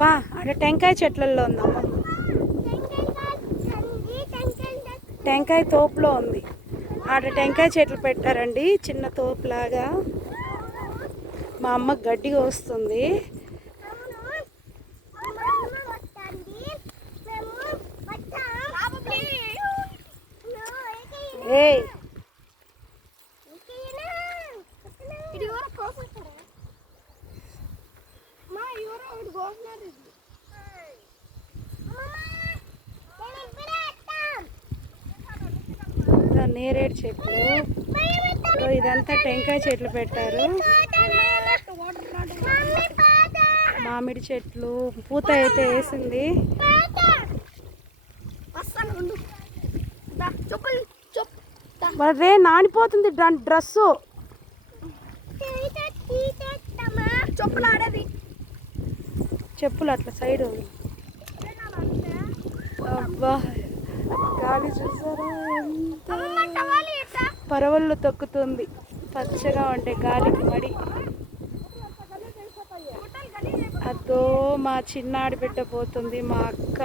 పా అక్కడ టెంకాయ చెట్లలో ఉంది అమ్మమ్మ టెంకాయ తోపులో ఉంది. ఆడ టెంకాయ చెట్లు పెట్టారండి చిన్న తోపులాగా. మా అమ్మ గడ్డి వస్తుంది. ఏయ్. నేరేడు చెట్లు ఇదంతా టెంకాయ చెట్లు పెట్టారు. మామిడి చెట్లు పూత అయితే వేసింది. వస్తాను ఉండు. దా, చెప్పులు చెప్పు దా. రే నానిపోతుంది డ్రెస్సు. చెప్పులు ఆడేది. చెప్పులు అట్లా సైడ్ అబ్బా గాలి చూసారా పరవళ్ళు తొక్కుతుంది. పచ్చగా ఉంటే గాలికి మడి. అదో మా చిన్నాడి బిడ్డ పోతుంది మా అక్క.